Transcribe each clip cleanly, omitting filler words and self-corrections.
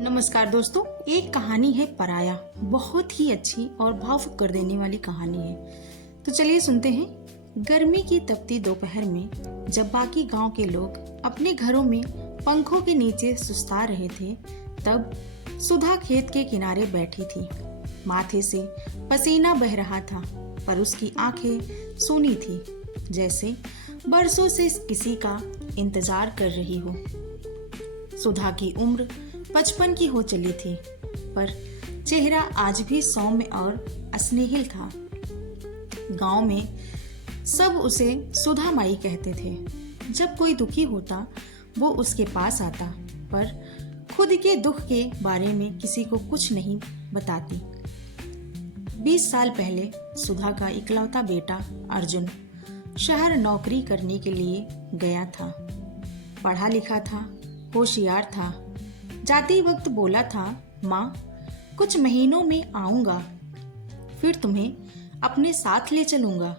नमस्कार दोस्तों। एक कहानी है पराया। बहुत ही अच्छी और भावुक कर देने वाली कहानी है। तो चलिए सुनते हैं। गर्मी की तपती दोपहर में जब बाकी गांव के लोग अपने घरों में पंखों के नीचे सुस्ता रहे थे, तब सुधा खेत के किनारे बैठी थी। माथे से पसीना बह रहा था, पर उसकी आंखें सूनी थी, जैसे बरसों से किसी का इंतजार कर रही हो। सुधा की उम्र 55 की हो चली थी, पर चेहरा आज भी सौम्य और स्नेहिल था। गांव में सब उसे सुधा माई कहते थे। जब कोई दुखी होता वो उसके पास आता, पर खुद के दुख के बारे में किसी को कुछ नहीं बताती। 20 साल पहले सुधा का इकलौता बेटा अर्जुन शहर नौकरी करने के लिए गया था। पढ़ा लिखा था, होशियार था। जाते वक्त बोला था, माँ कुछ महीनों में आऊंगा, फिर तुम्हें अपने साथ ले चलूंगा।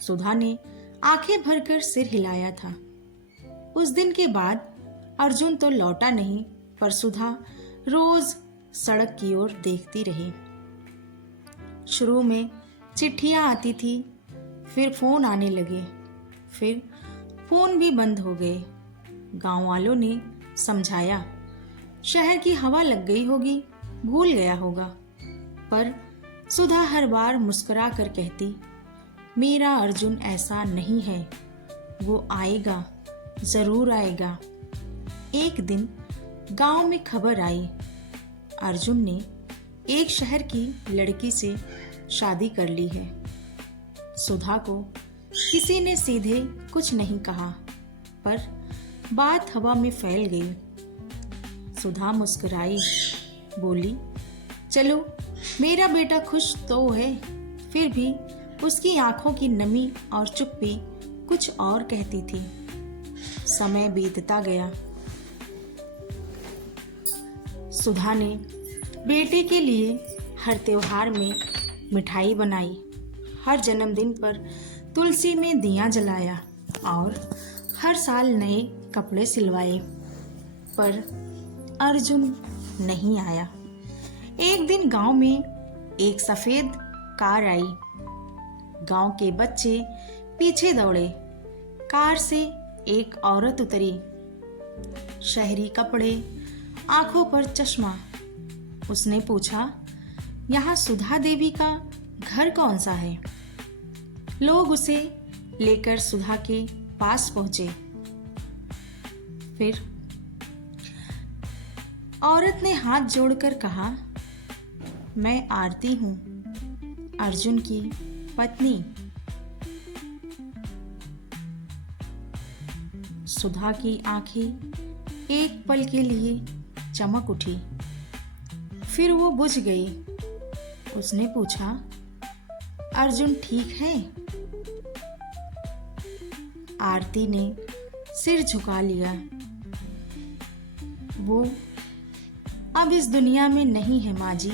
सुधा ने आंखें भरकर सिर हिलाया था। उस दिन के बाद अर्जुन तो लौटा नहीं, पर सुधा रोज सड़क की ओर देखती रही। शुरू में चिट्ठियां आती थी, फिर फोन आने लगे, फिर फोन भी बंद हो गए। गांव वालों ने समझाया, शहर की हवा लग गई होगी, भूल गया होगा। पर सुधा हर बार मुस्कुरा कर कहती, मेरा अर्जुन ऐसा नहीं है, वो आएगा, जरूर आएगा। एक दिन गांव में खबर आई, अर्जुन ने एक शहर की लड़की से शादी कर ली है। सुधा को किसी ने सीधे कुछ नहीं कहा, पर बात हवा में फैल गई। सुधा मुस्कुराई, बोली, चलो मेरा बेटा खुश तो है। फिर भी उसकी आंखों की नमी और चुप्पी कुछ और कहती थी। समय बीतता गया। सुधा ने बेटे के लिए हर त्योहार में मिठाई बनाई, हर जन्मदिन पर तुलसी में दिया जलाया और हर साल नए कपड़े सिलवाए, पर अर्जुन नहीं आया। एक दिन गांव में एक सफेद कार आई। गांव के बच्चे पीछे दौड़े। कार से एक औरत उतरी, शहरी कपड़े, आंखों पर चश्मा। उसने पूछा, यहाँ सुधा देवी का घर कौन सा है? लोग उसे लेकर सुधा के पास पहुंचे। फिर औरत ने हाथ जोड़कर कहा, मैं आरती हूं, अर्जुन की पत्नी। सुधा की आंखें एक पल के लिए चमक उठी, फिर वो बुझ गई। उसने पूछा, अर्जुन ठीक है? आरती ने सिर झुका लिया। वो अब इस दुनिया में नहीं है माँ जी।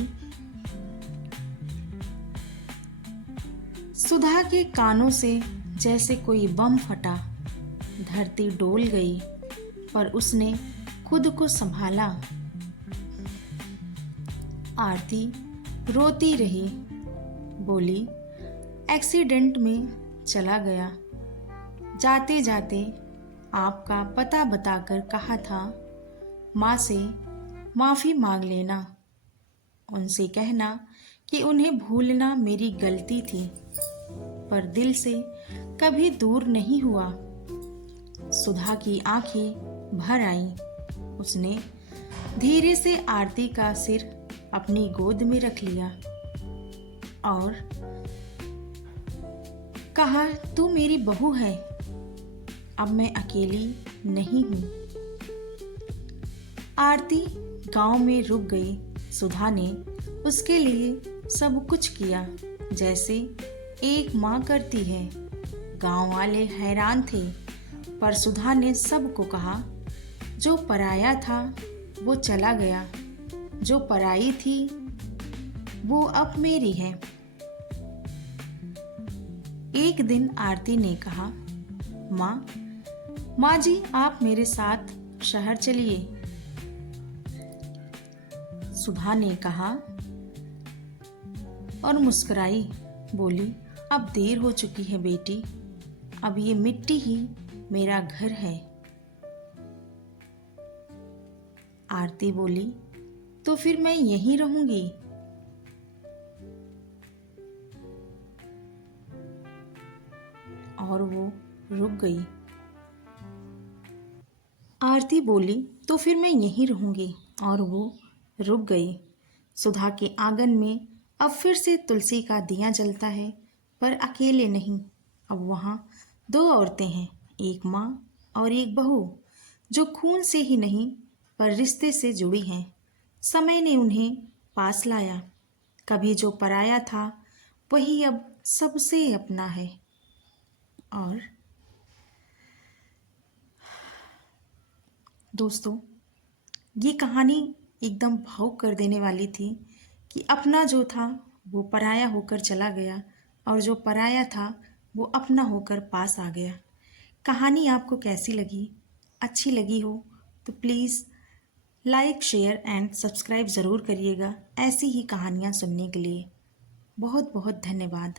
सुधा के कानों से जैसे कोई बम फटा। धरती डोल गई, पर उसने खुद को संभाला। आरती रोती रही, बोली, एक्सीडेंट में चला गया। जाते जाते आपका पता बताकर कहा था, माँ से माफ़ी मांग लेना, उनसे कहना कि उन्हें भूलना मेरी गलती थी, पर दिल से कभी दूर नहीं हुआ। सुधा की आंखें भर आईं। उसने धीरे से आरती का सिर अपनी गोद में रख लिया और कहा, तू मेरी बहू है, अब मैं अकेली नहीं हूँ। आरती गांव में रुक गई। सुधा ने उसके लिए सब कुछ किया, जैसे एक माँ करती है। गांव वाले हैरान थे, पर सुधा ने सबको कहा, जो पराया था वो चला गया, जो पराई थी वो अब मेरी है। एक दिन आरती ने कहा, माँ जी आप मेरे साथ शहर चलिए। सुधा ने कहा और मुस्कुराई, बोली, अब देर हो चुकी है बेटी, अब ये मिट्टी ही मेरा घर है। आरती बोली, तो फिर मैं यहीं रहूंगी। और वो रुक गई। आरती बोली, तो फिर मैं यहीं रहूंगी। और वो रुक गई। सुधा के आंगन में अब फिर से तुलसी का दिया जलता है, पर अकेले नहीं। अब वहाँ दो औरतें हैं, एक माँ और एक बहू, जो खून से ही नहीं पर रिश्ते से जुड़ी हैं। समय ने उन्हें पास लाया। कभी जो पराया था वही अब सबसे अपना है। और दोस्तों, ये कहानी एकदम भावुक कर देने वाली थी कि अपना जो था वो पराया होकर चला गया और जो पराया था वो अपना होकर पास आ गया। कहानी आपको कैसी लगी? अच्छी लगी हो तो please like, share and subscribe ज़रूर करिएगा ऐसी ही कहानियाँ सुनने के लिए। बहुत बहुत धन्यवाद।